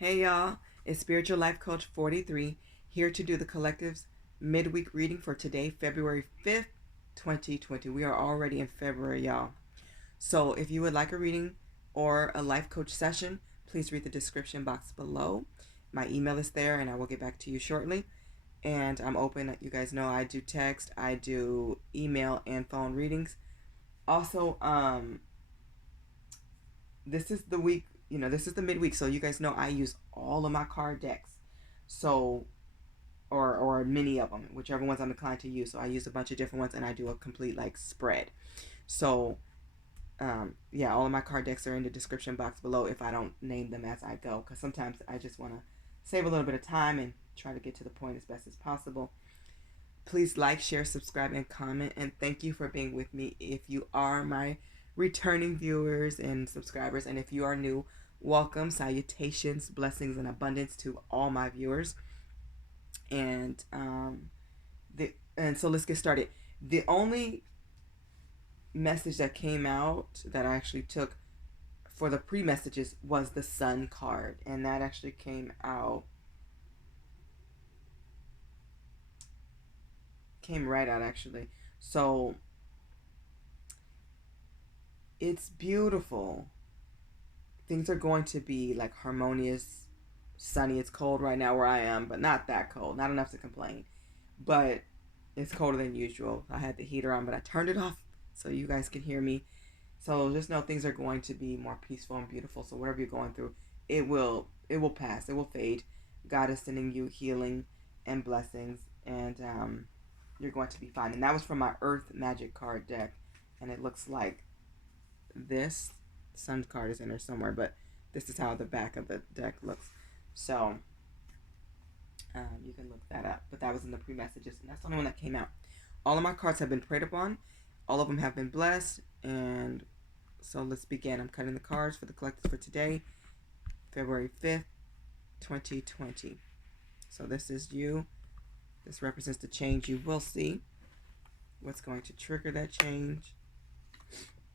Hey y'all, it's Spiritual Life Coach 43 here to do the collective's midweek reading for today, February 5th, 2020. We are already in February, y'all. So if you would like a reading or a life coach session, please read the description box below. My email is there and I will get back to you shortly. And I'm open. You guys know I do text, I do email and phone readings. Also, this is the week, this is the midweek, so you guys know I use all of my card decks. So, or many of them, whichever ones I'm inclined to use. So I use a bunch of different ones and I do a complete like spread. So, yeah, all of my card decks are in the description box below if I don't name them as I go, because sometimes I just want to save a little bit of time and try to get to the point as best as possible. Please like, share, subscribe, and comment. And thank you for being with me if you are my returning viewers and subscribers. And if you are new, welcome, salutations, blessings, and abundance to all my viewers. And so let's get started. The only message that came out that I actually took for the pre-messages was the Sun card. And that actually came right out actually. So it's beautiful. Things are going to be like harmonious, sunny. It's cold right now where I am, but not that cold. Not enough to complain. But it's colder than usual. I had the heater on, but I turned it off so you guys can hear me. So just know things are going to be more peaceful and beautiful. So whatever you're going through, it will pass. It will fade. God is sending you healing and blessings, and you're going to be fine. And that was from my Earth Magic card deck, and it looks like this. Sun card is in there somewhere, but this is how the back of the deck looks. So you can look that up. But that was in the pre-messages, and that's the only one that came out. All of my cards have been prayed upon. All of them have been blessed, and so let's begin. I'm cutting the cards for the collectors for today, February 5th, 2020. So this is you. This represents the change you will see. What's going to trigger that change?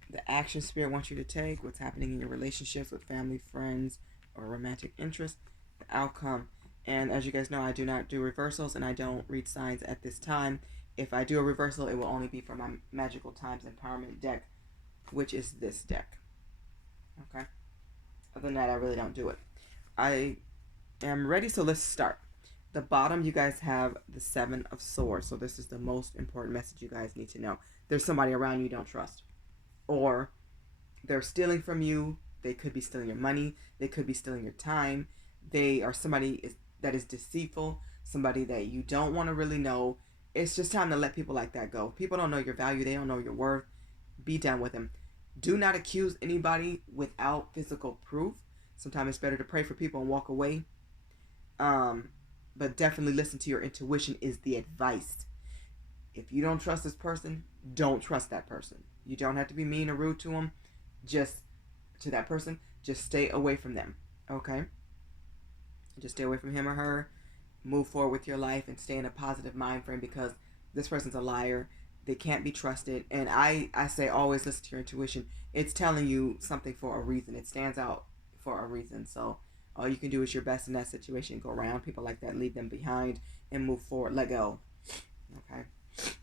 The action Spirit wants you to take. What's happening in your relationships with family, friends, or romantic interest. The outcome. And as you guys know, I do not do reversals and I don't read signs at this time. If I do a reversal, it will only be for my Magical Times Empowerment deck, which is this deck. Okay? Other than that, I really don't do it. I am ready, so let's start. The bottom, you guys have the Seven of Swords. So this is the most important message you guys need to know. There's somebody around you don't trust. Or they're stealing from you. They could be stealing your money. They could be stealing your time. They are somebody that is deceitful. Somebody that you don't want to really know. It's just time to let people like that go. People don't know your value. They don't know your worth. Be done with them. Do not accuse anybody without physical proof. Sometimes it's better to pray for people and walk away. But definitely listen to your intuition is the advice. If you don't trust this person, don't trust that person. You don't have to be mean or rude to them. Just to that person, just stay away from them. Okay? Just stay away from him or her. Move forward with your life and stay in a positive mind frame, because this person's a liar. They can't be trusted. And I say always listen to your intuition. It's telling you something for a reason. It stands out for a reason. So all you can do is your best in that situation. Go around people like that, leave them behind, and move forward. Let go. Okay?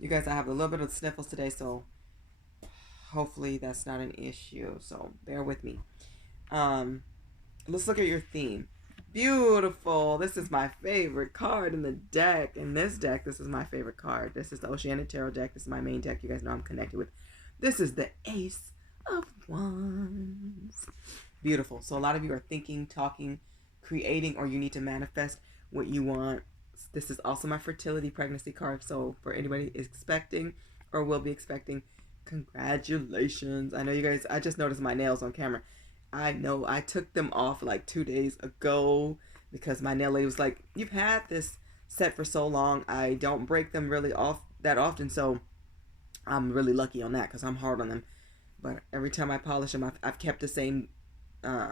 You guys, I have a little bit of sniffles today, so hopefully that's not an issue. So bear with me. Let's look at your theme. Beautiful. This is my favorite card in the deck. In this deck, this is my favorite card. This is the Oceanic Tarot deck. This is my main deck. You guys know I'm connected with. This is the Ace of Wands. Beautiful. So a lot of you are thinking, talking, creating, or you need to manifest what you want. This is also my fertility pregnancy card. So for anybody expecting or will be expecting, congratulations. I know you guys, I just noticed my nails on camera. I know I took them off like 2 days ago because my nail lady was like, you've had this set for so long. I don't break them really off that often. So I'm really lucky on that because I'm hard on them. But every time I polish them, I've kept the same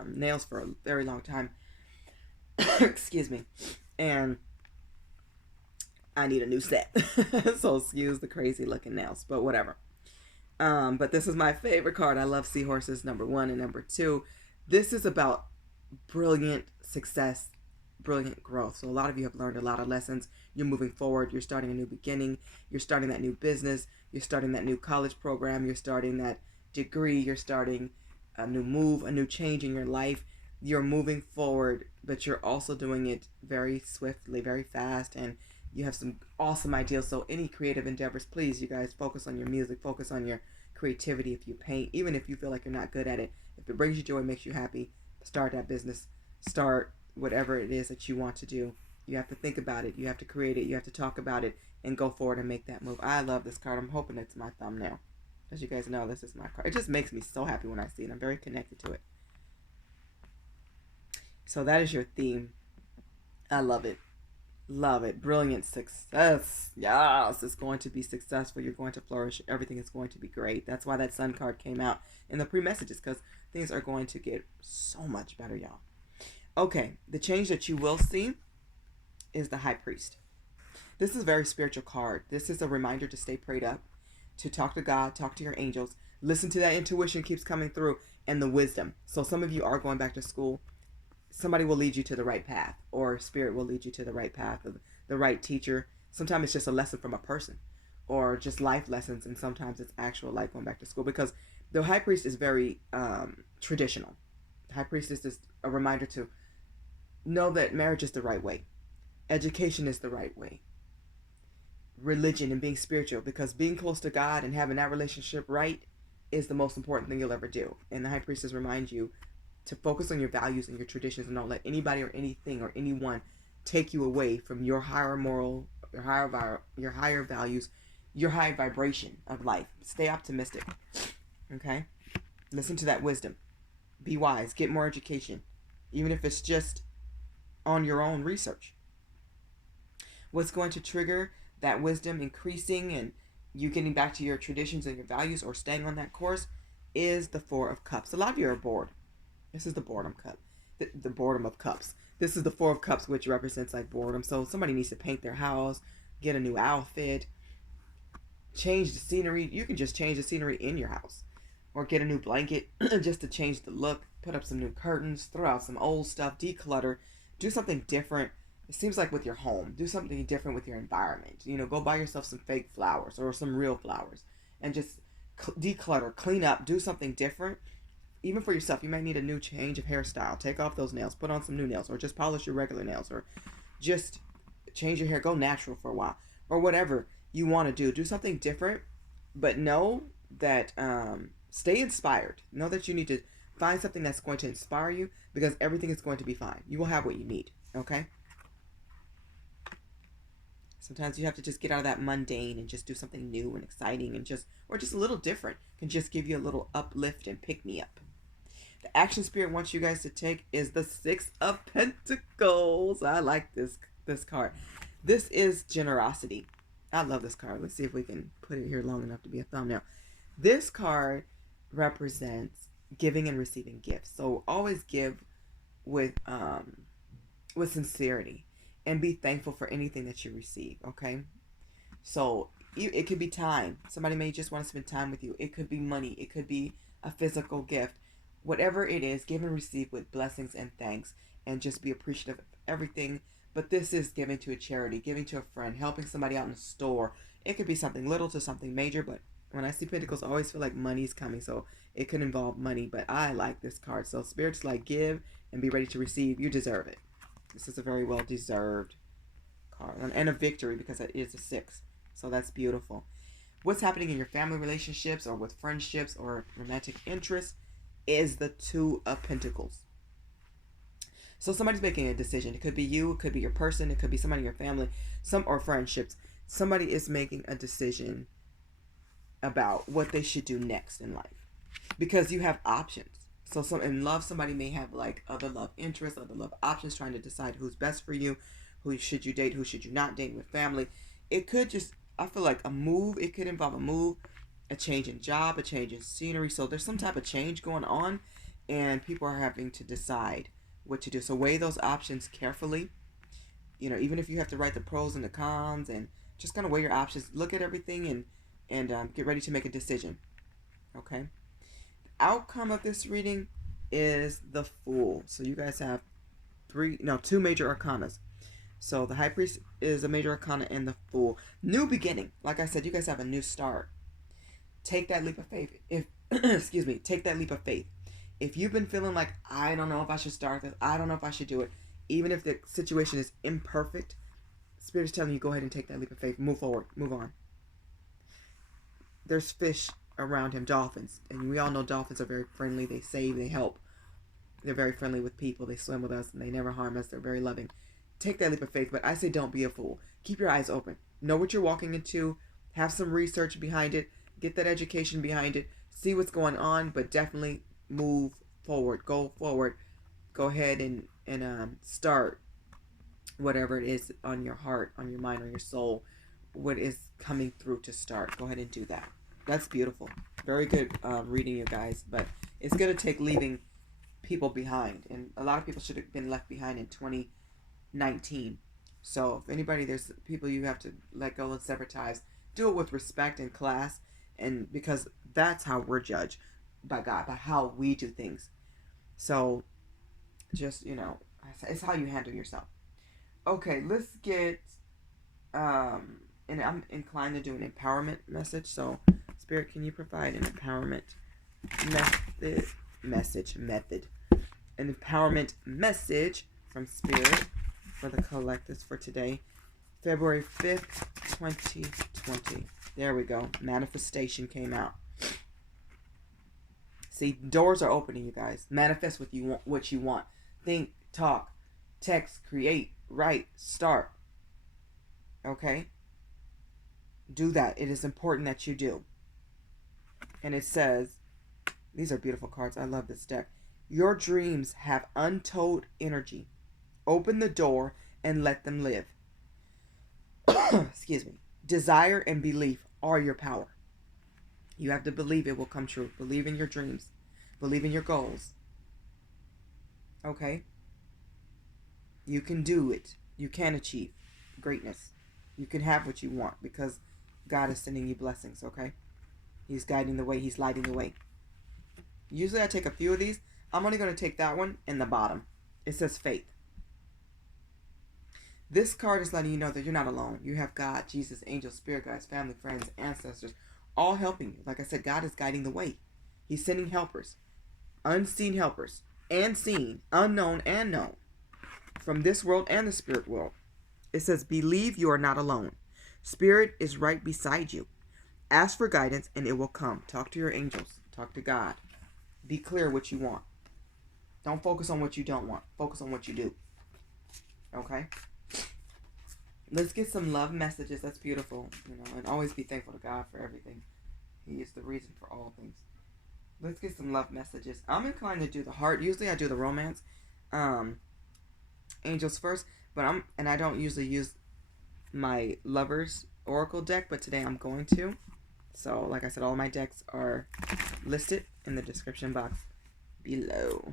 nails for a very long time. Excuse me. And I need a new set. So excuse the crazy looking nails, but whatever. But this is my favorite card. I love seahorses, number 1 and number 2. This is about brilliant success, brilliant growth. So a lot of you have learned a lot of lessons. You're moving forward. You're starting a new beginning. You're starting that new business. You're starting that new college program. You're starting that degree. You're starting a new move, a new change in your life. You're moving forward, but you're also doing it very swiftly, very fast, and you have some awesome ideas. So any creative endeavors, please, you guys, focus on your music, focus on your creativity. If you paint, even if you feel like you're not good at it, if it brings you joy, makes you happy, start that business. Start whatever it is that you want to do. You have to think about it. You have to create it. You have to talk about it and go forward and make that move. I love this card. I'm hoping it's my thumbnail. As you guys know, this is my card. It just makes me so happy when I see it. I'm very connected to it. So that is your theme. I love it. Love it. Brilliant success. Yes, it's going to be successful. You're going to flourish. Everything is going to be great. That's why that sun card came out in the pre-messages, because things are going to get so much better, y'all. Okay, the change that you will see is the High Priest. This is a very spiritual card. This is a reminder to stay prayed up, to talk to God, talk to your angels, listen to that intuition keeps coming through, and the wisdom. So some of you are going back to school. Somebody will lead you to the right path, or spirit will lead you to the right path, of the right teacher. Sometimes it's just a lesson from a person, or just life lessons, and sometimes it's actual life going back to school, because the High Priest is very traditional. The High Priest is just a reminder to know that marriage is the right way, education is the right way, religion and being spiritual, because being close to God and having that relationship right is the most important thing you'll ever do. And the High Priestess reminds you to focus on your values and your traditions, and don't let anybody or anything or anyone take you away from your higher moral, your higher values, your high vibration of life. Stay optimistic. Okay? Listen to that wisdom. Be wise. Get more education. Even if it's just on your own research. What's going to trigger that wisdom increasing and you getting back to your traditions and your values, or staying on that course, is the Four of Cups. A lot of you are bored. This is the boredom cup. The boredom of cups. This is the Four of Cups, which represents like boredom. So somebody needs to paint their house, get a new outfit, change the scenery. You can just change the scenery in your house, or get a new blanket just to change the look, put up some new curtains, throw out some old stuff, declutter, do something different. It seems like with your home, do something different with your environment. You know, go buy yourself some fake flowers or some real flowers, and just declutter, clean up, do something different. Even for yourself, you might need a new change of hairstyle. Take off those nails, put on some new nails, or just polish your regular nails, or just change your hair, go natural for a while, or whatever you want to do. Do something different, but know that stay inspired. Know that you need to find something that's going to inspire you, because everything is going to be fine. You will have what you need, okay? Sometimes you have to just get out of that mundane and just do something new and exciting, and just a little different can just give you a little uplift and pick me up. The action spirit wants you guys to take is the Six of Pentacles. I like this card. This is generosity. I love this card. Let's see if we can put it here long enough to be a thumbnail. This card represents giving and receiving gifts. So always give with sincerity, and be thankful for anything that you receive, okay? So it could be time. Somebody may just want to spend time with you. It could be money. It could be a physical gift. Whatever it is, give and receive with blessings and thanks, and just be appreciative of everything. But this is giving to a charity, giving to a friend, helping somebody out in the store. It could be something little to something major, but when I see Pentacles, I always feel like money's coming, so it could involve money. But I like this card. So Spirit's like, give and be ready to receive. You deserve it. This is a very well-deserved card. And a victory, because it is a 6. So that's beautiful. What's happening in your family relationships, or with friendships, or romantic interests, is the Two of Pentacles. So somebody's making a decision. It could be you, it could be your person, it could be somebody in your family, or friendships. Somebody is making a decision about what they should do next in life, because you have options. So in love, somebody may have like other love interests, other love options, trying to decide who's best for you, who should you date, who should you not date. With family, it could just, I feel like a move. It could involve a move, a change in job, a change in scenery. So there's some type of change going on, and people are having to decide what to do. So weigh those options carefully. You know, even if you have to write the pros and the cons, and just kind of weigh your options, look at everything, and get ready to make a decision. Okay. The outcome of this reading is the Fool. So you guys have two major arcanas. So the High Priest is a major arcana and the Fool. New beginning. Like I said, you guys have a new start. Take that leap of faith. If excuse me, take that leap of faith. If you've been feeling like, I don't know if I should start this, I don't know if I should do it, even if the situation is imperfect, Spirit is telling you, go ahead and take that leap of faith. Move forward. Move on. There's fish around him, dolphins. And we all know dolphins are very friendly. They save, they help. They're very friendly with people. They swim with us and they never harm us. They're very loving. Take that leap of faith, but I say don't be a fool. Keep your eyes open. Know what you're walking into. Have some research behind it. Get that education behind it. See what's going on, but definitely move forward. Go forward. Go ahead and start whatever it is on your heart, on your mind, on your soul. What is coming through to start. Go ahead and do that. That's beautiful. Very good reading, you guys. But it's going to take leaving people behind. And a lot of people should have been left behind in 2019. So if anybody, there's people you have to let go and sever ties, do it with respect and class, and because that's how we're judged by God, by how we do things. So just, it's how you handle yourself. Okay, let's get and I'm inclined to do an empowerment message. So Spirit, can you provide an empowerment method an empowerment message from Spirit for the collectives for today, February 5th, 2020. There we go. Manifestation came out. See, doors are opening, you guys. Manifest what you want. Think, talk, text, create, write, start. Okay? Do that. It is important that you do. And it says, these are beautiful cards. I love this deck. Your dreams have untold energy. Open the door and let them live. Excuse me. Desire and belief are your power. You have to believe it will come true. Believe in your dreams. Believe in your goals. Okay? You can do it. You can achieve greatness. You can have what you want because God is sending you blessings, okay? He's guiding the way. He's lighting the way. Usually I take a few of these. I'm only going to take that one in the bottom. It says faith. This card is letting you know that you're not alone. You have God, Jesus, angels, spirit guides, family, friends, ancestors, all helping you. Like I said, God is guiding the way. He's sending helpers, unseen helpers, and seen, unknown and known, from this world and the spirit world. It says, believe you are not alone. Spirit is right beside you. Ask for guidance and it will come. Talk to your angels. Talk to God. Be clear what you want. Don't focus on what you don't want. Focus on what you do. Okay? Let's get some love messages. That's beautiful. And always be thankful to God for everything. He is the reason for all things. Let's get some love messages. I'm inclined to do the heart. Usually I do the romance. Angels first. But I don't usually use my Lovers Oracle deck. But today I'm going to. So, like I said, all my decks are listed in the description box below.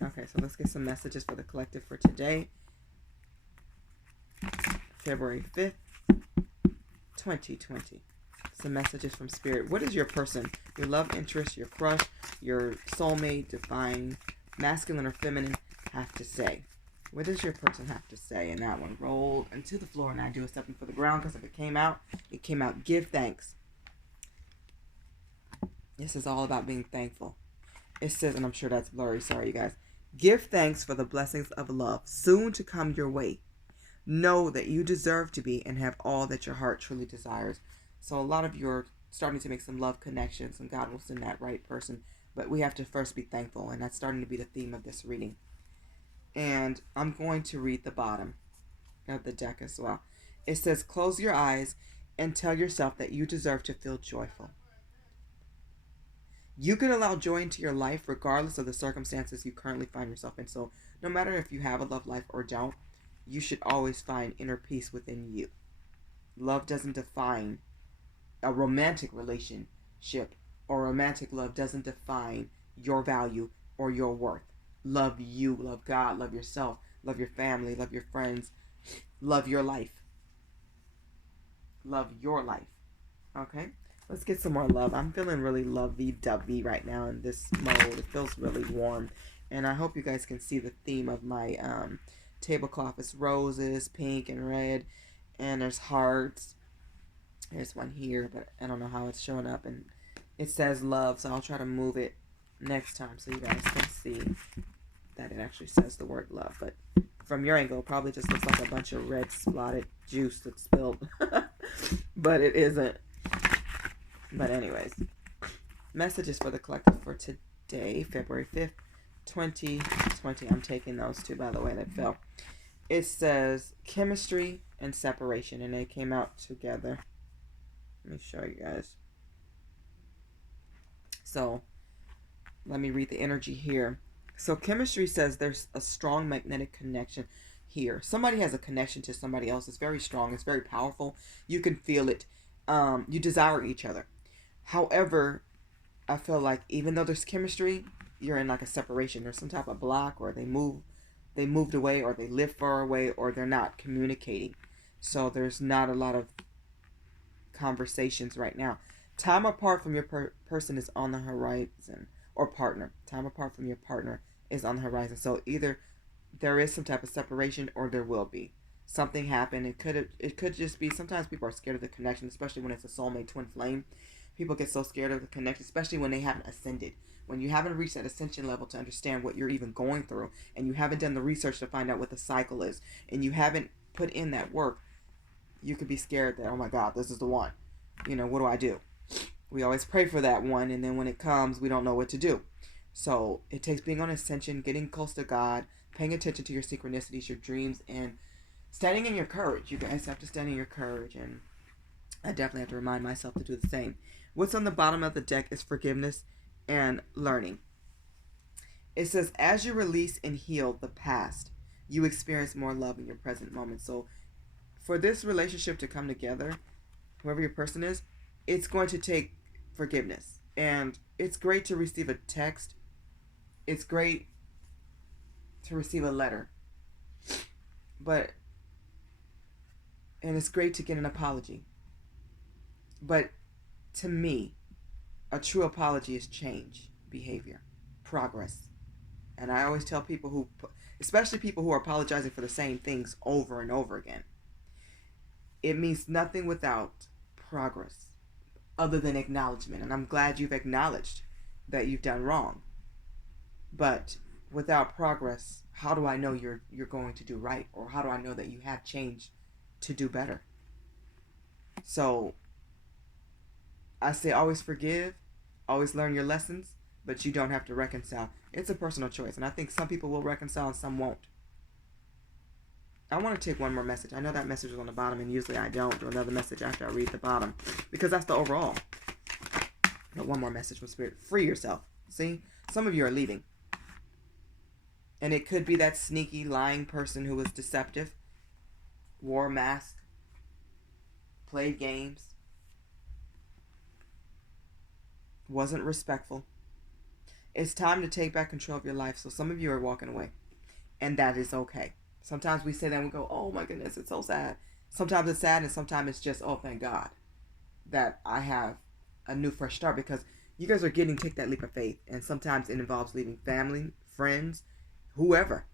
Okay, so let's get some messages for the collective for today, February 5th, 2020. Some messages from Spirit. What is your person, your love interest, your crush, your soulmate, divine, masculine or feminine, have to say? What does your person have to say? And that one rolled into the floor, and I do a stepping for the ground because if it came out, give thanks. This is all about being thankful. It says, and I'm sure that's blurry, sorry you guys. Give thanks for the blessings of love soon to come your way. Know that you deserve to be and have all that your heart truly desires. So a lot of you are starting to make some love connections, and God will send that right person. But we have to first be thankful, and that's starting to be the theme of this reading. And I'm going to read the bottom of the deck as well. It says, close your eyes and tell yourself that you deserve to feel joyful. You can allow joy into your life regardless of the circumstances you currently find yourself in. So no matter if you have a love life or don't, you should always find inner peace within you. Love doesn't define a romantic relationship, or romantic love doesn't define your value or your worth. Love you, love God, love yourself, love your family, love your friends, love your life. Love your life. Okay? Let's get some more love. I'm feeling really lovey-dovey right now in this mode. It feels really warm. And I hope you guys can see the theme of my tablecloth. It's roses, pink, and red. And there's hearts. There's one here, but I don't know how it's showing up. And it says love, so I'll try to move it next time so you guys can see that it actually says the word love. But from your angle, it probably just looks like a bunch of red spotted juice that's spilled. But it isn't. But anyways, messages for the collective for today, February 5th, 2020. I'm taking those two, by the way, that fell. It says chemistry and separation, and they came out together. Let me show you guys. So, let me read the energy here. So, chemistry says there's a strong magnetic connection here. Somebody has a connection to somebody else. It's very strong. It's very powerful. You can feel it. You desire each other. However, I feel like even though there's chemistry, you're in like a separation. There's some type of block, or they moved away, or they live far away, or they're not communicating. So there's not a lot of conversations right now. Time apart from your person is on the horizon, or partner. Time apart from your partner is on the horizon. So either there is some type of separation, or there will be something happen. It could just be, sometimes people are scared of the connection, especially when it's a soulmate twin flame. People get so scared of the connection, especially when they haven't ascended. When you haven't reached that ascension level to understand what you're even going through, and you haven't done the research to find out what the cycle is, and you haven't put in that work, you could be scared that, oh my God, this is the one. What do I do? We always pray for that one, and then when it comes, we don't know what to do. So it takes being on ascension, getting close to God, paying attention to your synchronicities, your dreams, and standing in your courage. You guys have to stand in your courage, and I definitely have to remind myself to do the same. What's on the bottom of the deck is forgiveness and learning. It says, as you release and heal the past, you experience more love in your present moment. So for this relationship to come together, whoever your person is, it's going to take forgiveness. And it's great to receive a text. It's great to receive a letter. And it's great to get an apology. But to me, a true apology is change, behavior, progress. And I always tell people especially people who are apologizing for the same things over and over again, it means nothing without progress other than acknowledgement. And I'm glad you've acknowledged that you've done wrong. But without progress, how do I know you're going to do right? Or how do I know that you have changed to do better? So I say always forgive, always learn your lessons, but you don't have to reconcile. It's a personal choice, and I think some people will reconcile and some won't. I want to take one more message. I know that message is on the bottom, and usually I don't do another message after I read the bottom, because that's the overall. But one more message from Spirit. Free yourself. See? Some of you are leaving. And it could be that sneaky, lying person who was deceptive, wore a mask, played games, wasn't respectful. It's time to take back control of your life. So some of you are walking away, and that is okay. Sometimes we say that and we go, oh my goodness, it's so sad. Sometimes it's sad, and sometimes it's just, oh, thank God that I have a new fresh start, because you guys are take that leap of faith. And sometimes it involves leaving family, friends, whoever,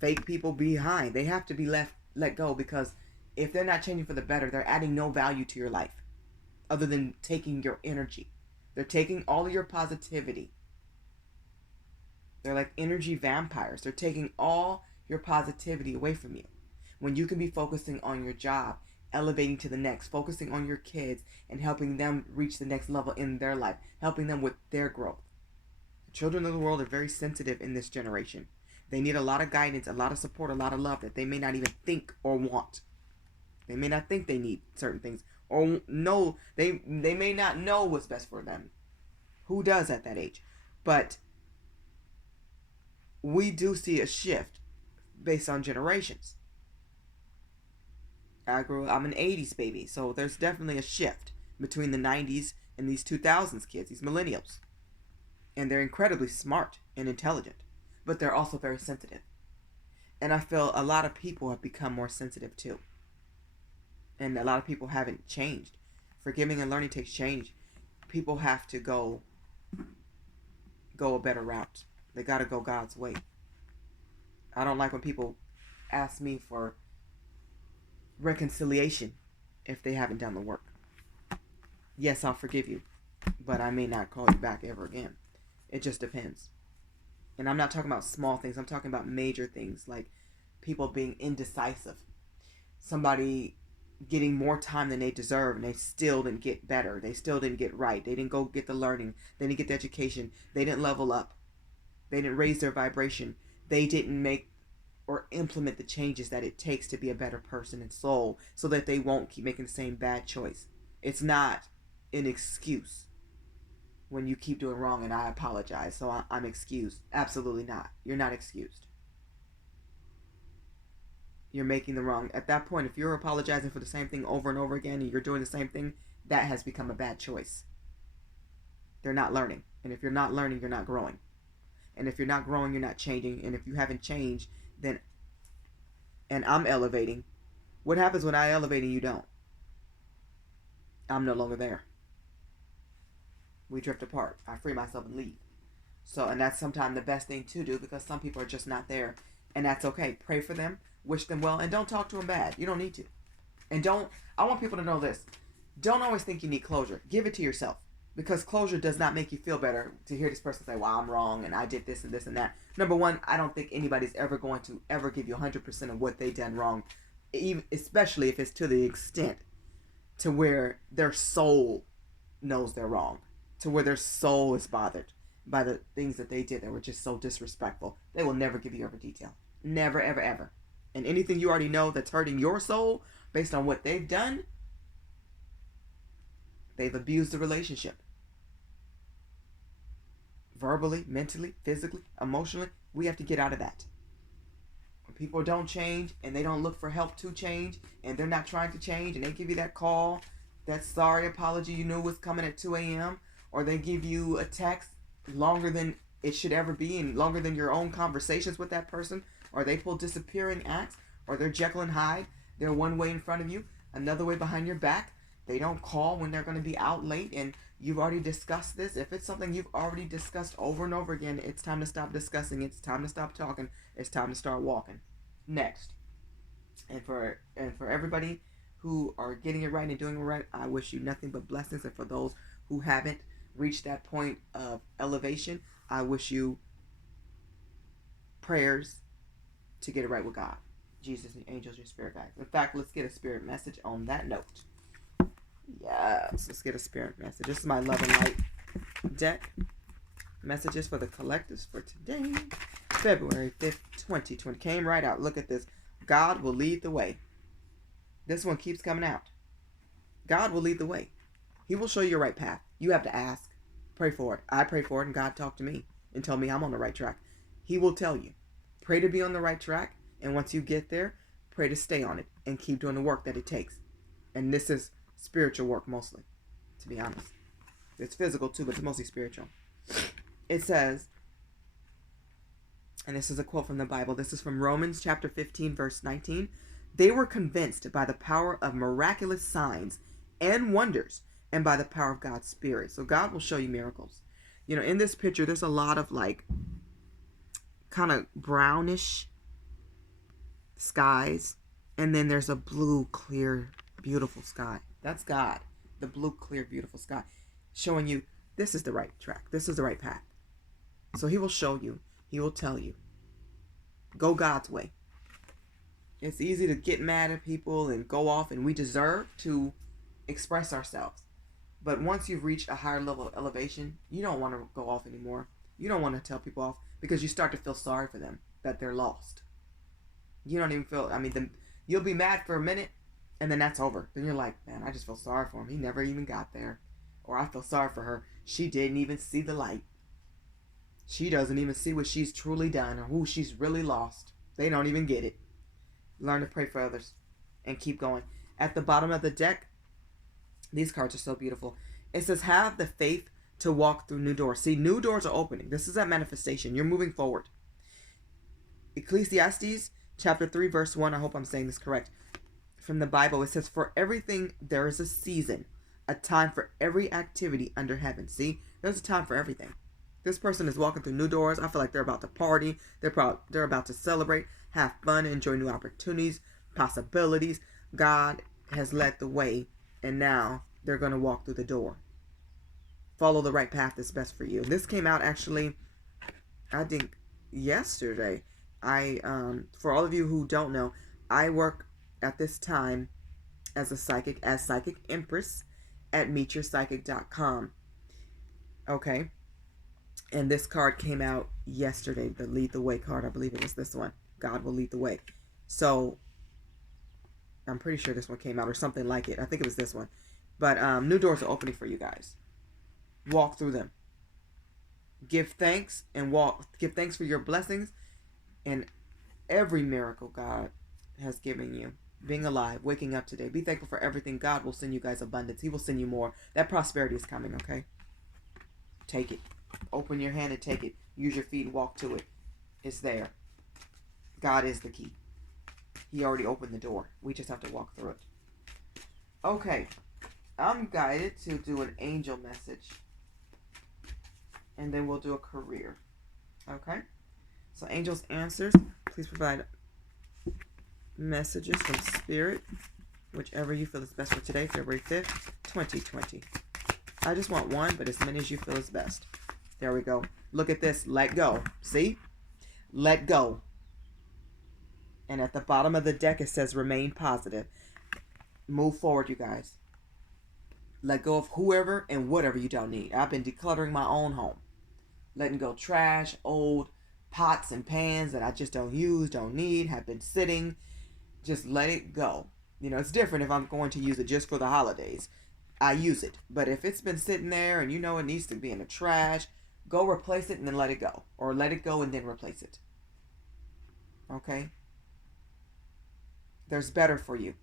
fake people behind. They have to be let go, because if they're not changing for the better, they're adding no value to your life other than taking your energy. They're taking all of your positivity. They're like energy vampires. They're taking all your positivity away from you, when you can be focusing on your job, elevating to the next, focusing on your kids, and helping them reach the next level in their life, helping them with their growth. The children of the world are very sensitive in this generation. They need a lot of guidance, a lot of support, a lot of love that they may not even think or want. They may not think they need certain things, or know they may not know what's best for them. Who does at that age? But we do see a shift based on generations. I'm an 80s baby, so there's definitely a shift between the 90s and these 2000s kids, these millennials. And they're incredibly smart and intelligent, but they're also very sensitive. And I feel a lot of people have become more sensitive too. And a lot of people haven't changed. Forgiving and learning takes change. people have to go a better route. They got to go God's way. I don't like when people ask me for reconciliation if they haven't done the work. Yes, I'll forgive you, but I may not call you back ever again. It just depends. And I'm not talking about small things. I'm talking about major things, like people being indecisive. Somebody getting more time than they deserve, and they still didn't get better. They still didn't get right. They didn't go get the learning. They didn't get the education. They didn't level up. They didn't raise their vibration. They didn't make or implement the changes that it takes to be a better person and soul, so that they won't keep making the same bad choice. It's not an excuse when you keep doing wrong and I apologize, so I'm excused. Absolutely not. You're not excused. You're making the wrong. At that point, if you're apologizing for the same thing over and over again and you're doing the same thing, that has become a bad choice. They're not learning. And if you're not learning, you're not growing. And if you're not growing, you're not changing. And if you haven't changed, then, and I'm elevating, what happens when I elevate and you don't? I'm no longer there. We drift apart. I free myself and leave. So, and that's sometimes the best thing to do, because some people are just not there. And that's okay. Pray for them. Wish them well. And don't talk to them bad. You don't need to. And I want people to know this. Don't always think you need closure. Give it to yourself. Because closure does not make you feel better to hear this person say, well, I'm wrong and I did this and this and that. Number one, I don't think anybody's ever going to ever give you 100% of what they've done wrong. Even, especially if it's to the extent to where their soul knows they're wrong. To where their soul is bothered by the things that they did that were just so disrespectful. They will never give you every detail. Never, ever, ever. And anything you already know that's hurting your soul based on what they've done, they've abused the relationship. Verbally, mentally, physically, emotionally, we have to get out of that. When people don't change and they don't look for help to change and they're not trying to change and they give you that call, that sorry apology you knew was coming at 2 a.m., or they give you a text longer than it should ever be and longer than your own conversations with that person, or they pull disappearing acts, or they're Jekyll and Hyde. They're one way in front of you, another way behind your back. They don't call when they're going to be out late and you've already discussed this. If it's something you've already discussed over and over again, it's time to stop discussing. It's time to stop talking. It's time to start walking. Next. And for everybody who are getting it right and doing it right, I wish you nothing but blessings. And for those who haven't reached that point of elevation, I wish you prayers to get it right with God, Jesus, and angels, your spirit guides. In fact, let's get a spirit message on that note. Yes, let's get a spirit message. This is my love and light deck. Messages for the collectives for today, February 5th, 2020. Came right out. Look at this. God will lead the way. This one keeps coming out. God will lead the way. He will show you your right path. You have to ask. Pray for it. I pray for it, and God talked to me and tell me I'm on the right track. He will tell you. Pray to be on the right track, and once you get there, pray to stay on it and keep doing the work that it takes. And this is spiritual work mostly, to be honest. It's physical too, but it's mostly spiritual. It says, and this is a quote from the Bible. This is from Romans chapter 15, verse 19. They were convinced by the power of miraculous signs and wonders and by the power of God's Spirit. So God will show you miracles. You know, in this picture, there's a lot of like kind of brownish skies. And then there's a blue, clear, beautiful sky. That's God. The blue, clear, beautiful sky. Showing you this is the right track. This is the right path. So he will show you. He will tell you. Go God's way. It's easy to get mad at people and go off, and we deserve to express ourselves. But once you've reached a higher level of elevation, you don't want to go off anymore. You don't want to tell people off because you start to feel sorry for them, that they're lost. You don't even feel, you'll be mad for a minute, and then that's over. Then you're like, man, I just feel sorry for him. He never even got there. Or I feel sorry for her. She didn't even see the light. She doesn't even see what she's truly done or who she's really lost. They don't even get it. Learn to pray for others and keep going. At the bottom of the deck, these cards are so beautiful. It says, have the faith to walk through new doors. See, new doors are opening. This is that manifestation. You're moving forward. Ecclesiastes chapter 3, verse 1. I hope I'm saying this correct. From the Bible, it says, for everything there is a season, A time for every activity under heaven. See, there's a time for everything. This person is walking through new doors. I feel like they're about to party. They're about to celebrate, have fun, enjoy new opportunities, possibilities. God has led the way, and now they're going to walk through the door. Follow the right path that's best for you. This came out actually, I think, yesterday. For all of you who don't know, I work at this time as Psychic Empress at meetyourpsychic.com. Okay. And this card came out yesterday, the Lead the Way card. I believe it was this one. God will lead the way. So I'm pretty sure this one came out or something like it. I think it was this one. But new doors are opening for you guys. Walk through them. Give thanks and walk. Give thanks for your blessings and every miracle God has given you. Being alive, waking up today. Be thankful for everything. God will send you guys abundance. He will send you more. That prosperity is coming, okay? Take it. Open your hand and take it. Use your feet and walk to it. It's there. God is the key. He already opened the door. We just have to walk through it. Okay. I'm guided to do an angel message. And then we'll do a career. Okay? So angels answers. Please provide messages from Spirit. Whichever you feel is best for today, February 5th, 2020. I just want one, but as many as you feel is best. There we go. Look at this. Let go. See? Let go. And at the bottom of the deck, it says remain positive. Move forward, you guys. Let go of whoever and whatever you don't need. I've been decluttering my own home. Letting go trash, old pots and pans that I just don't use, don't need, have been sitting. Just let it go. You know, it's different if I'm going to use it just for the holidays. I use it. But if it's been sitting there and you know it needs to be in the trash, go replace it and then let it go. Or let it go and then replace it. Okay? There's better for you.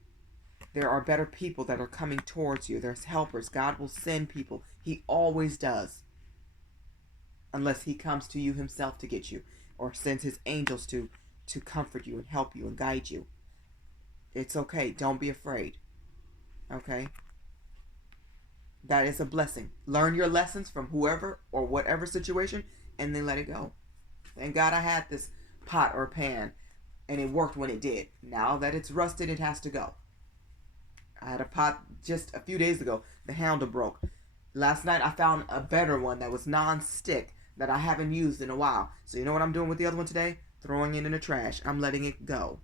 There are better people that are coming towards you. There's helpers. God will send people. He always does. Unless he comes to you himself to get you. Or sends his angels to comfort you and help you and guide you. It's okay. Don't be afraid. Okay? That is a blessing. Learn your lessons from whoever or whatever situation and then let it go. Thank God I had this pot or pan and it worked when it did. Now that it's rusted, it has to go. I had a pot just a few days ago. The handle broke. Last night I found a better one that was non-stick that I haven't used in a while. So you know what I'm doing with the other one today? Throwing it in the trash. I'm letting it go.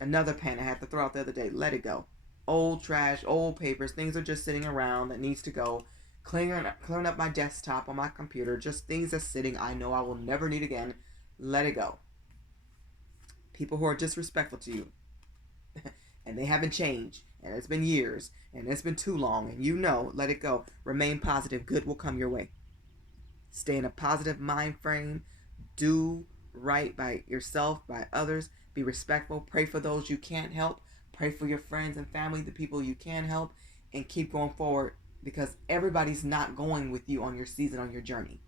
Another pan I had to throw out the other day. Let it go. Old trash, old papers, things are just sitting around that needs to go. Clearing up my desktop on my computer. Just things that's sitting I know I will never need again. Let it go. People who are disrespectful to you. And they haven't changed. And it's been years. And it's been too long. And you know, let it go. Remain positive. Good will come your way. Stay in a positive mind frame. Do right by yourself, by others. Be respectful. Pray for those you can't help. Pray for your friends and family, the people you can help. And keep going forward. Because everybody's not going with you on your season, on your journey.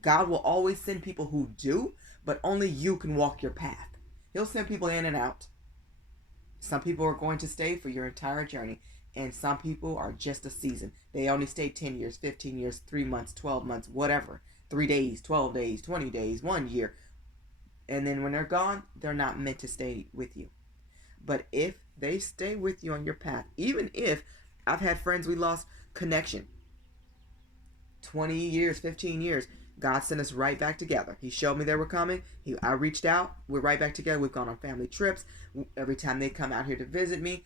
God will always send people who do. But only you can walk your path. He'll send people in and out. Some people are going to stay for your entire journey. And some people are just a season. They only stay 10 years, 15 years, 3 months, 12 months, whatever. 3 days, 12 days, 20 days, 1 year. And then when they're gone, they're not meant to stay with you. But if they stay with you on your path, even if I've had friends we lost connection. 20 years, 15 years. God sent us right back together. He showed me they were coming. I reached out. We're right back together. We've gone on family trips. Every time they come out here to visit me,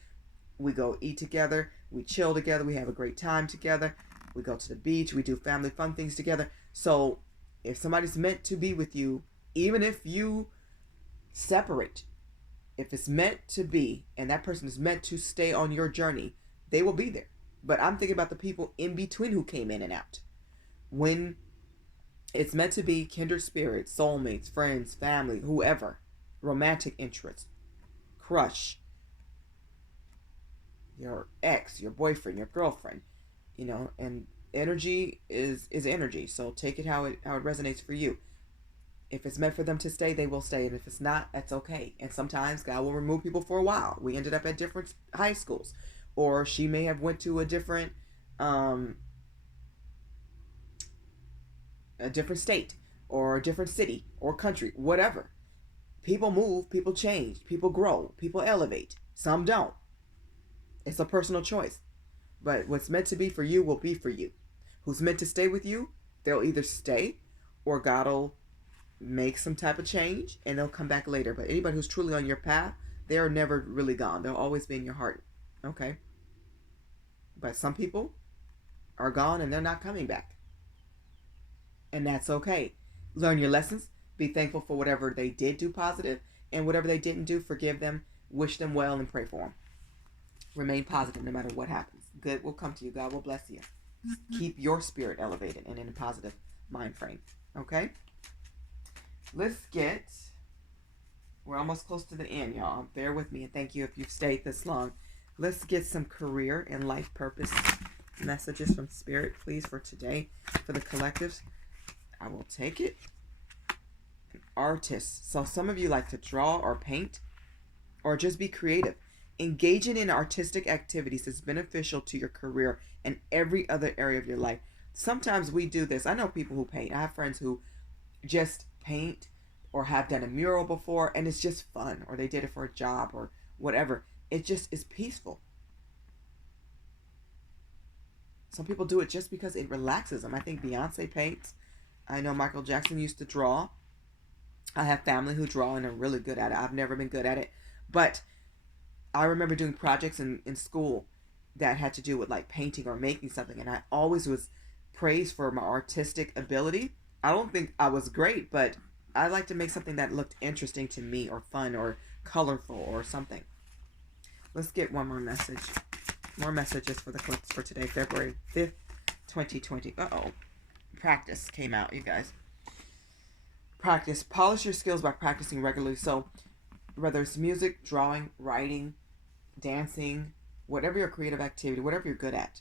we go eat together. We chill together. We have a great time together. We go to the beach. We do family fun things together. So if somebody's meant to be with you, even if you separate, if it's meant to be and that person is meant to stay on your journey, they will be there. But I'm thinking about the people in between who came in and out. When it's meant to be kindred spirits, soulmates, friends, family, whoever, romantic interests, crush, your ex, your boyfriend, your girlfriend, and energy is energy. So take it how it resonates for you. If it's meant for them to stay, they will stay. And if it's not, that's okay. And sometimes God will remove people for a while. We ended up at different high schools. Or she may have went to a different um, a different state or a different city or country, whatever. People move, people change, people grow, people elevate. Some don't. It's a personal choice. But what's meant to be for you will be for you. Who's meant to stay with you, they'll either stay or God will make some type of change and they'll come back later. But anybody who's truly on your path, they're never really gone. They'll always be in your heart. Okay? But some people are gone and they're not coming back. And that's okay. Learn your lessons. Be thankful for whatever they did do positive, and whatever they didn't do, forgive them, wish them well, and pray for them. Remain positive no matter what happens. Good will come to you. God will bless you. Keep your spirit elevated and in a positive mind frame. Okay? We're almost close to the end, y'all. Bear with me, and thank you if you've stayed this long. Let's get some career and life purpose messages from Spirit, please, for today, for the collectives. I will take it. Artists. So some of you like to draw or paint or just be creative. Engaging in artistic activities is beneficial to your career and every other area of your life. Sometimes we do this. I know people who paint. I have friends who just paint or have done a mural before, and it's just fun, or they did it for a job or whatever. It just is peaceful. Some people do it just because it relaxes them. I think Beyonce paints. I know Michael Jackson used to draw. I have family who draw and are really good at it. I've never been good at it. But I remember doing projects in school that had to do with like painting or making something. And I always was praised for my artistic ability. I don't think I was great, but I like to make something that looked interesting to me or fun or colorful or something. Let's get one more message. More messages for the clips for today, February 5th, 2020. Uh-oh. Practice came out, you guys. Practice. Polish your skills by practicing regularly. So whether it's music, drawing, writing, dancing, whatever your creative activity, whatever you're good at,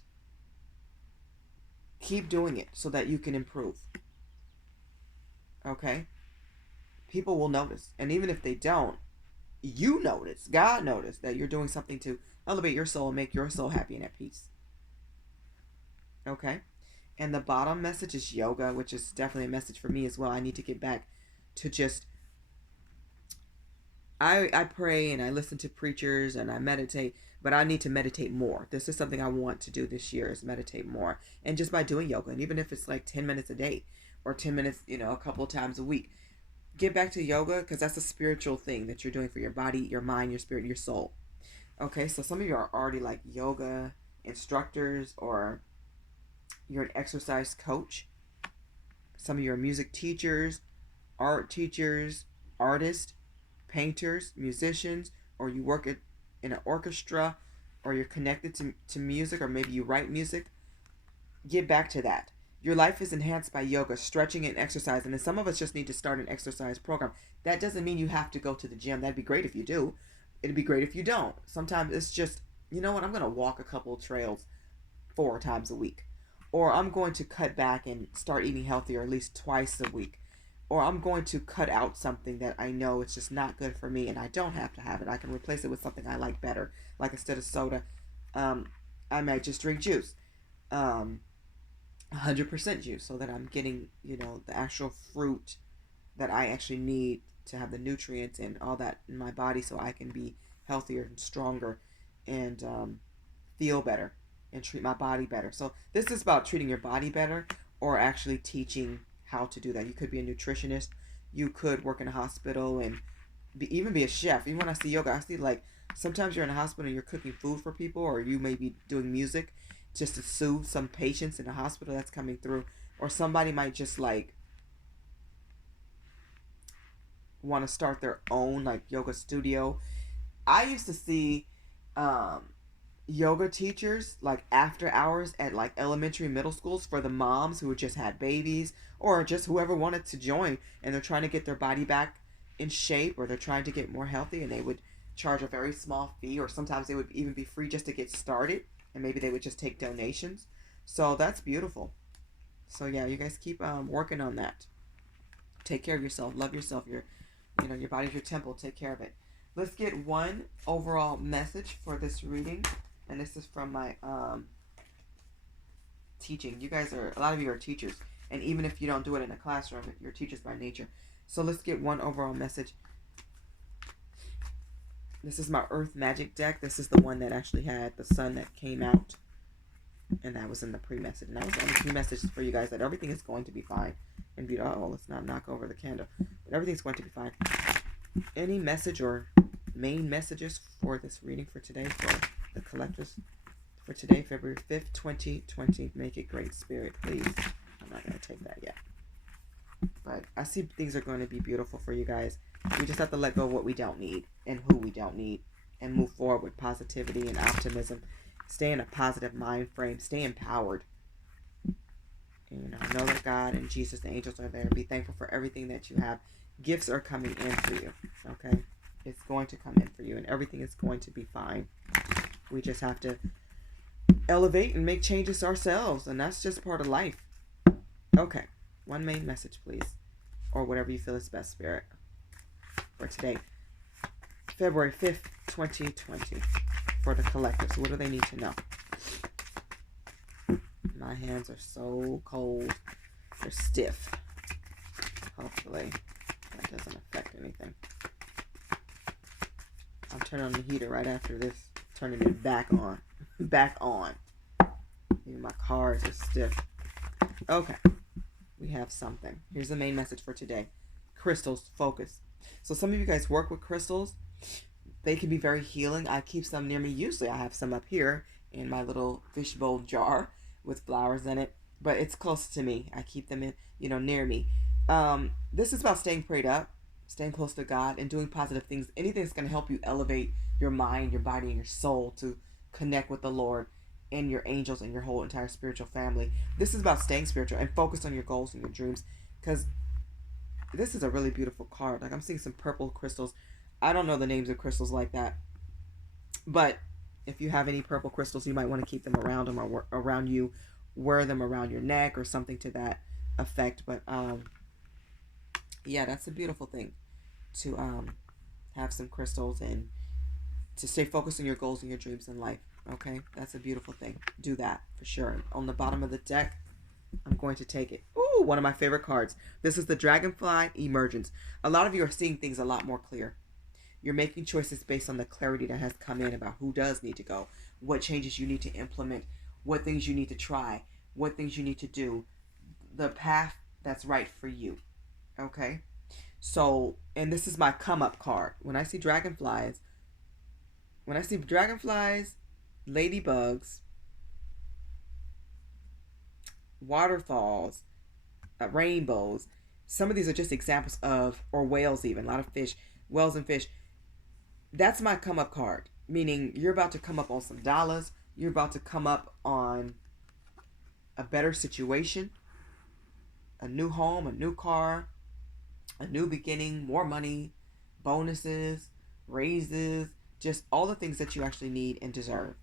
keep doing it so that you can improve. Okay? People will notice. And even if they don't, you notice, God notice that you're doing something to elevate your soul and make your soul happy and at peace. Okay? And the bottom message is yoga, which is definitely a message for me as well. I need to get back to just... I pray and I listen to preachers and I meditate, but I need to meditate more. This is something I want to do this year, is meditate more. And just by doing yoga, and even if it's like 10 minutes a day or 10 minutes, a couple of times a week, get back to yoga, because that's a spiritual thing that you're doing for your body, your mind, your spirit, your soul. Okay, so some of you are already like yoga instructors, or you're an exercise coach. Some of you are music teachers, art teachers, artists, painters, musicians, or you work in an orchestra, or you're connected to music, or maybe you write music. Get back to that. Your life is enhanced by yoga, stretching, and exercise. And then some of us just need to start an exercise program. That doesn't mean you have to go to the gym. That'd be great if you do. It'd be great if you don't. Sometimes it's just, you know what, I'm going to walk a couple of trails 4 times a week. Or I'm going to cut back and start eating healthier at least twice a week. Or I'm going to cut out something that I know it's just not good for me and I don't have to have it. I can replace it with something I like better. Like instead of soda, I might just drink juice. 100% juice, so that I'm getting, the actual fruit that I actually need to have the nutrients and all that in my body, so I can be healthier and stronger and feel better and treat my body better. So this is about treating your body better, or actually teaching how to do that. You could be a nutritionist. You could work in a hospital and even be a chef. Even when I see yoga, I see like sometimes you're in a hospital and you're cooking food for people, or you may be doing music just to soothe some patients in the hospital that's coming through. Or somebody might just like want to start their own like yoga studio. I used to see yoga teachers like after hours at like elementary, middle schools for the moms who just had babies, or just whoever wanted to join and they're trying to get their body back in shape, or they're trying to get more healthy, and they would charge a very small fee, or sometimes they would even be free just to get started, and maybe they would just take donations. So that's beautiful. So yeah, you guys keep working on that. Take care of yourself. Love yourself. Your body's your temple. Take care of it. Let's get one overall message for this reading, and this is from my teaching. You guys are, a lot of you are teachers. And even if you don't do it in a classroom, you're teachers by nature. So let's get one overall message. This is my Earth Magic deck. This is the one that actually had the sun that came out. And that was in the pre-message. And that was the only pre-message for you guys, that everything is going to be fine. And be, oh, let's not knock over the candle. But everything's going to be fine. Any message or main messages for this reading for today for the collectors? For today, February 5th, 2020. Make it great, Spirit, please. I'm not going to take that yet. But I see things are going to be beautiful for you guys. We just have to let go of what we don't need and who we don't need. And move forward with positivity and optimism. Stay in a positive mind frame. Stay empowered. And know that God and Jesus and angels are there. Be thankful for everything that you have. Gifts are coming in for you. Okay? It's going to come in for you. And everything is going to be fine. We just have to elevate and make changes ourselves. And that's just part of life. Okay. One main message, please. Or whatever you feel is best, Spirit. For today. February 5th, 2020. For the collectives. What do they need to know? My hands are so cold. They're stiff. Hopefully that doesn't affect anything. I'm turning on the heater right after this. Turning it back on. Back on. Even my cards are stiff. Okay. We have something. Here's the main message for today. Crystals. Focus. So some of you guys work with crystals. They can be very healing. I keep some near me. Usually I have some up here in my little fishbowl jar with flowers in it. But it's close to me. I keep them in, near me. This is about staying prayed up, staying close to God, and doing positive things. Anything that's going to help you elevate your mind, your body, and your soul to connect with the Lord and your angels and your whole entire spiritual family. This is about staying spiritual and focus on your goals and your dreams. Because this is a really beautiful card. Like, I'm seeing some purple crystals. I don't know the names of crystals like that. But if you have any purple crystals, you might want to keep them around them or around you. Wear them around your neck or something to that effect. But yeah, that's a beautiful thing to have some crystals and to stay focused on your goals and your dreams in life. Okay, that's a beautiful thing. Do that for sure. On the bottom of the deck, I'm going to take it. Ooh, one of my favorite cards. This is the Dragonfly Emergence. A lot of you are seeing things a lot more clear. You're making choices based on the clarity that has come in about who does need to go, what changes you need to implement, what things you need to try, what things you need to do, the path that's right for you. Okay? So, and this is my come up card. When I see dragonflies, ladybugs, waterfalls, rainbows, some of these are just examples of, or whales even, a lot of fish, whales and fish. That's my come up card. Meaning you're about to come up on some dollars. You're about to come up on a better situation, a new home, a new car, a new beginning, more money, bonuses, raises, just all the things that you actually need and deserve.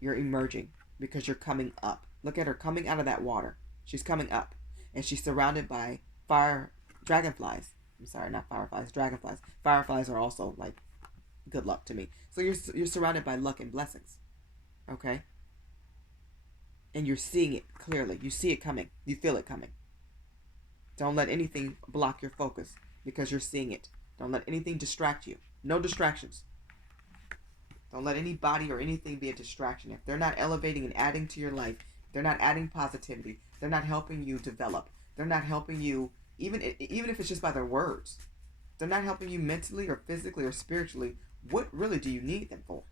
You're emerging because you're coming up. Look at her coming out of that water. She's coming up. And she's surrounded by dragonflies. I'm sorry, not fireflies, dragonflies. Fireflies are also like good luck to me. So you're surrounded by luck and blessings. Okay? And you're seeing it clearly. You see it coming. You feel it coming. Don't let anything block your focus because you're seeing it. Don't let anything distract you. No distractions. Don't let anybody or anything be a distraction. If they're not elevating and adding to your life, they're not adding positivity, they're not helping you develop, they're not helping you, even if it's just by their words, they're not helping you mentally or physically or spiritually, what really do you need them for?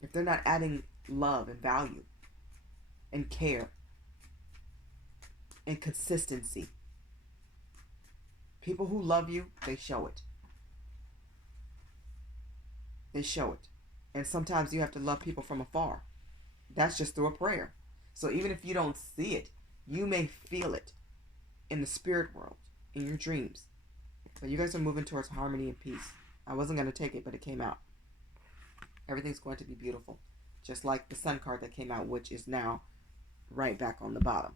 If they're not adding love and value and care and consistency. People who love you, they show it. They show it. And sometimes you have to love people from afar. That's just through a prayer. So even if you don't see it, you may feel it in the spirit world, in your dreams. But you guys are moving towards harmony and peace. I wasn't going to take it, but it came out. Everything's going to be beautiful. Just like the sun card that came out, which is now right back on the bottom.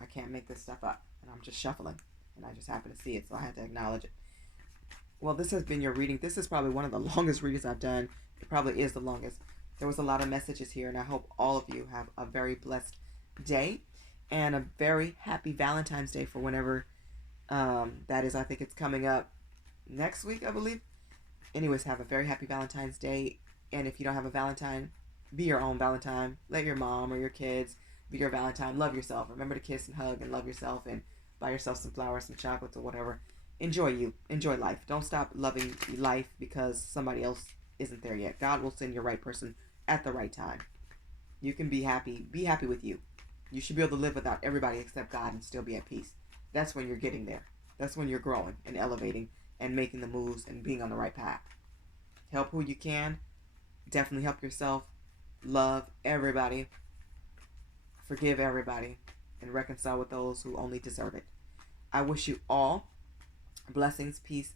I can't make this stuff up. And I'm just shuffling. And I just happen to see it, so I had to acknowledge it. Well, this has been your reading. This is probably one of the longest readings I've done. It probably is the longest. There was a lot of messages here, and I hope all of you have a very blessed day, and a very happy Valentine's Day for whenever that is. I think it's coming up next week, I believe. Anyways, have a very happy Valentine's Day. And if you don't have a Valentine, be your own Valentine. Let your mom or your kids be your Valentine. Love yourself. Remember to kiss and hug and love yourself, and buy yourself some flowers, some chocolates, or whatever. Enjoy you. Enjoy life. Don't stop loving life because somebody else isn't there yet. God will send your right person at the right time. You can be happy. Be happy with you. You should be able to live without everybody except God and still be at peace. That's when you're getting there. That's when you're growing and elevating and making the moves and being on the right path. Help who you can. Definitely help yourself. Love everybody. Forgive everybody. And reconcile with those who only deserve it. I wish you all blessings, peace,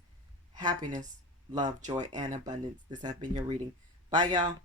happiness, love, joy, and abundance. This has been your reading. Bye, y'all.